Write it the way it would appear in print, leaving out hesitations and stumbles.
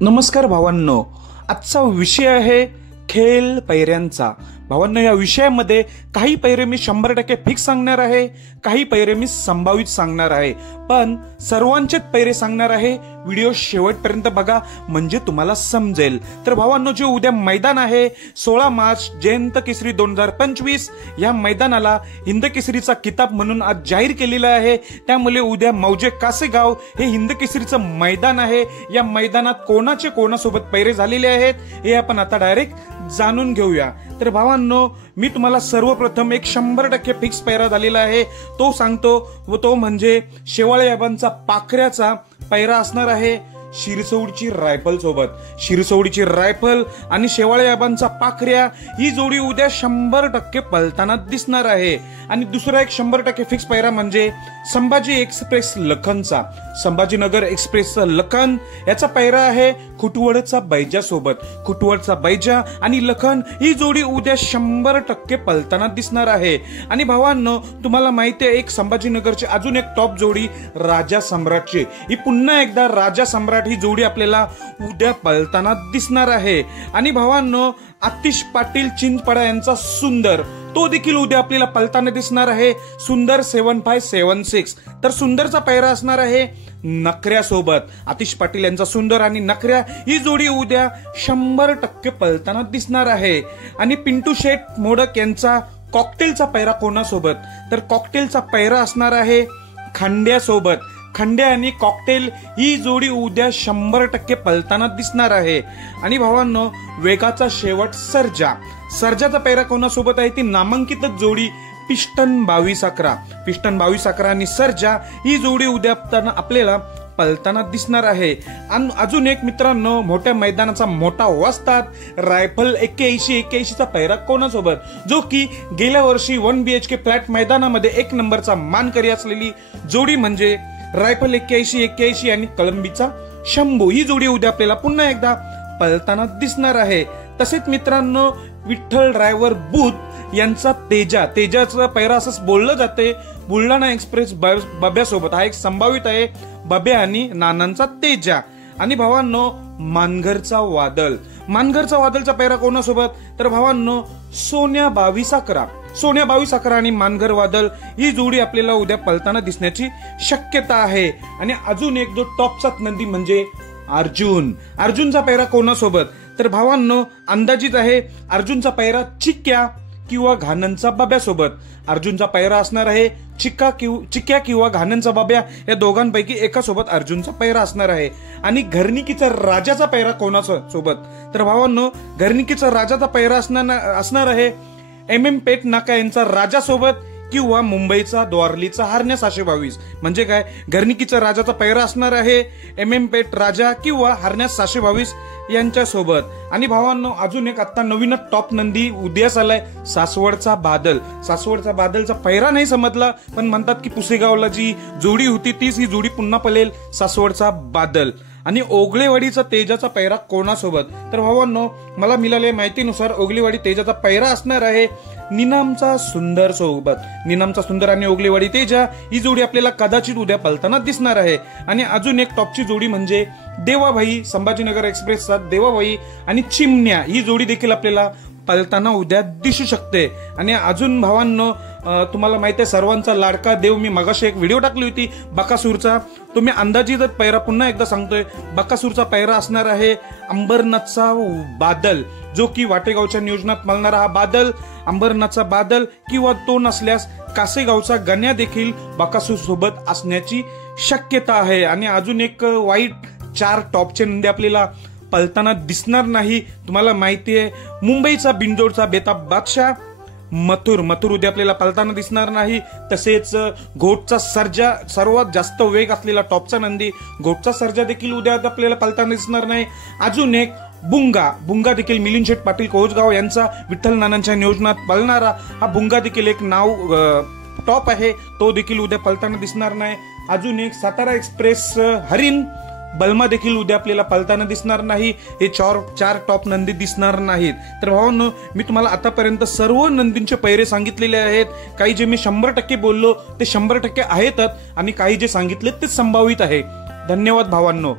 नमस्कार भावांनो, आजचा विषय आहे खेळ पैऱ्यांचा। भावांनो, या विषयामध्ये काही पैरे मी 100% फिक्स सांगणार आहे, काही पैरे मी संभावित सांगणार आहे, पण सर्वांचेच पैरे सांगणार आहे। व्हिडिओ शेवटपर्यंत बघा म्हणजे तुम्हाला समजेल। तर भावांनो, जे उद्या मैदान आहे 16 मार्च जयंत केसरी 2025, या मैदानाला हिंद केसरीचा किताब म्हणून आज जाहीर केलेला आहे। त्यामुळे उद्या मौजे कासेगाव हे हिंद केसरीचं मैदान आहे। या मैदानात कोणाचे कोणासोबत पैरे झालेले आहेत हे आपण आता डायरेक्ट जाणून घेऊया। तर भावांनो, मी तुम्हाला सर्वप्रथम एक 100% फिक्स पैरा झालेला आहे तो सांगतो, व तो म्हणजे शेवाळे याबांचा पाखऱ्याचा पैरा असणार आहे शिरसवडीची रायफल सोबत। शिरसवडीची रायफल आणि शेवाळे याबांचा पाखऱ्या ही जोडी उद्या 100% पलताना दिसणार आहे। आणि दुसरा एक 100% फिक्स पैरा म्हणजे संभाजी एक्सप्रेस लखनचा। संभाजीनगर एक्सप्रेसचा लखन याचा पैरा आहे खुटवडचा बैजा सोबत। खुटवडचा बैजा आणि लखन ही जोडी उद्या 100% पलताना दिसणार आहे। आणि भावांनो, तुम्हाला माहिती आहे एक संभाजीनगरची अजून एक टॉप जोडी राजा सम्राटची, ही पुन्हा एकदा राजा सम्राट ही जोडी आपल्याला उद्या पलताना दिसणार आहे। आणि भावांनो, आतिश पाटील चिंचपडा यांचा सुंदर तो देखील उद्या आपल्याला पलताना दिसणार आहे सुंदर 7576। तर सुंदरचा पैरा असणार आहे नखऱ्यासोबत। आतिश पाटील यांचा सुंदर आणि नखऱ्या ही जोडी उद्या 100% पलताना दिसणार आहे। आणि पिंटू शेठ मोडक यांचा कॉकटेलचा पैरा कोणासोबत, तर कॉकटेलचा पैरा असणार आहे खंड्यासोबत। खंड्या आणि कॉकटेल ही जोडी उद्या 100% पलताना दिसणार आहे। आणि भावांनो, वेगाचा शेवट सर्जा। सर्जाचा पैरा कोणासोबत आहे ती नामांकित जोडी पिस्टन 2211। पिस्टन 2211 आणि सर्जा ही जोडी उद्या आपल्याला पलताना दिसणार आहे। आणि अजून एक मित्रांनो, मोठ्या मैदानाचा मोठा वस्ताद रायफल 8181चा पैरा कोणासोबत, जो की गेल्या वर्षी 1 BHK फ्लॅट मैदानामध्ये 1 नंबरचा मानकरी असलेली जोडी म्हणजे रायफल 8181 आणि कळंबीचा शंभू ही जोडी उद्या आपल्याला पुन्हा एकदा पलताना दिसणार आहे। तसेच मित्रांनो, विठ्ठल ड्रायव्हर बुध यांचा तेजाचा पैरा असंच बोललं जाते बुलढाणा एक्सप्रेस बब्यासोबत। हा एक संभावित आहे, बब्या आणि नानांचा तेजा। आणि भावांनो, मानघरचा वादलचा पैरा कोणासोबत, तर भावांनो सोन्या 2211। सोन्या 2211 आणि मानघर वादल ही जोडी आपल्याला उद्या पलताना दिसण्याची शक्यता आहे। आणि अजून एक जो टॉपचा नंदी म्हणजे अर्जुनचा पैरा कोणासोबत, तर भावांनो अंदाजित आहे अर्जुनचा पैरा चिक्या किंवा घाणनचा बाब्यासोबत। अर्जुनचा पैरा असणार आहे चिक्या किंवा घाणनचा बाब्या या दोघांपैकी एकासोबत अर्जुनचा पैरा असणार आहे। आणि घरनिकीचा राजाचा पैरा कोणासोबत, तर भावांनो घरनिकीचा राजाचा पैरा असणार आहे MM पेठ नाका यांचा राजासोबत किंवा मुंबईचा द्वारलीचा हरण्या 722। म्हणजे काय, घरनिकीचा राजाचा पैरा असणार आहे MM पेठ राजा किंवा हरण्या 722 यांच्यासोबत। आणि भावांनो, अजून एक आता नवीनच टॉप नंदी उदयास आलाय सासवडचा बादल। सासवडचा बादलचा पैरा नाही समजला, पण म्हणतात की पुसेगावला जी जोडी होती तीच ही जोडी पुन्हा पळेल सासवडचा बादल। आणि ओगलेवाडीचा तेजाचा पैरा कोणासोबत, तर भावांनो मला मिळालेल्या माहितीनुसार ओगलेवाडी तेजाचा पैरा असणार आहे निनामचा सुंदर सोबत। निनामचा सुंदर आणि ओगलेवाडी तेजा ही जोडी आपल्याला कदाचित उद्या पलताना दिसणार आहे। आणि अजून एक टॉपची जोडी म्हणजे देवाभाई, संभाजीनगर एक्सप्रेसचा देवाभाई आणि चिमण्या ही जोडी देखील आपल्याला पलताना उद्या दिसू शकते। आणि अजून भावांनो, तुम्हाला माहिती आहे सर्वांचा लाडका देव, मी मगाशी एक व्हिडिओ टाकली होती बकासूरचा, तो मी अंदाजित पैरा पुन्हा एकदा सांगतोय। बकासूरचा पैरा असणार आहे अंबरनाथचा बादल, जो की वाटेगावच्या नियोजनात मळणारा हा बादल अंबरनाथचा बादल, किंवा तो नसल्यास कासेगावचा गण्या देखील बकासूर सोबत असण्याची शक्यता आहे। आणि अजून एक वाईट 4 टॉपचे नंदी आपल्याला पलताना दिसणार नाही। तुम्हाला माहिती आहे मुंबईचा बिंदोडचा बेताब बादशाह मथुर उद्या आपल्याला पलताना दिसणार नाही। तसेच घोटचा सर्जा, सर्वात जास्त वेग असलेला टॉपचा नंदी घोटचा सर्जा देखील उद्या आपल्याला पलताना दिसणार नाही। अजून एक बुंगा देखील मिलिंद शेठ पाटील कोसगाव यांचा विठ्ठल नानांच्या नियोजनात पळणारा हा बुंगा देखील एक नाव टॉप आहे, तो देखील उद्या पलताना दिसणार नाही। अजून एक सातारा एक्सप्रेस हरिण बलमा देखील उद्या आपल्याला पलताना दिसणार नाही। हे 4 टॉप नंदी दिसणार नाहीत। तर भावांनो, मी तुम्हाला आतापर्यंत सर्व नंदींचे पैरे सांगितलेले आहेत। काही जे मी 100% बोललो ते 100% आहेतच, आणि काही जे सांगितले ते संभावित आहे। धन्यवाद भावांनो।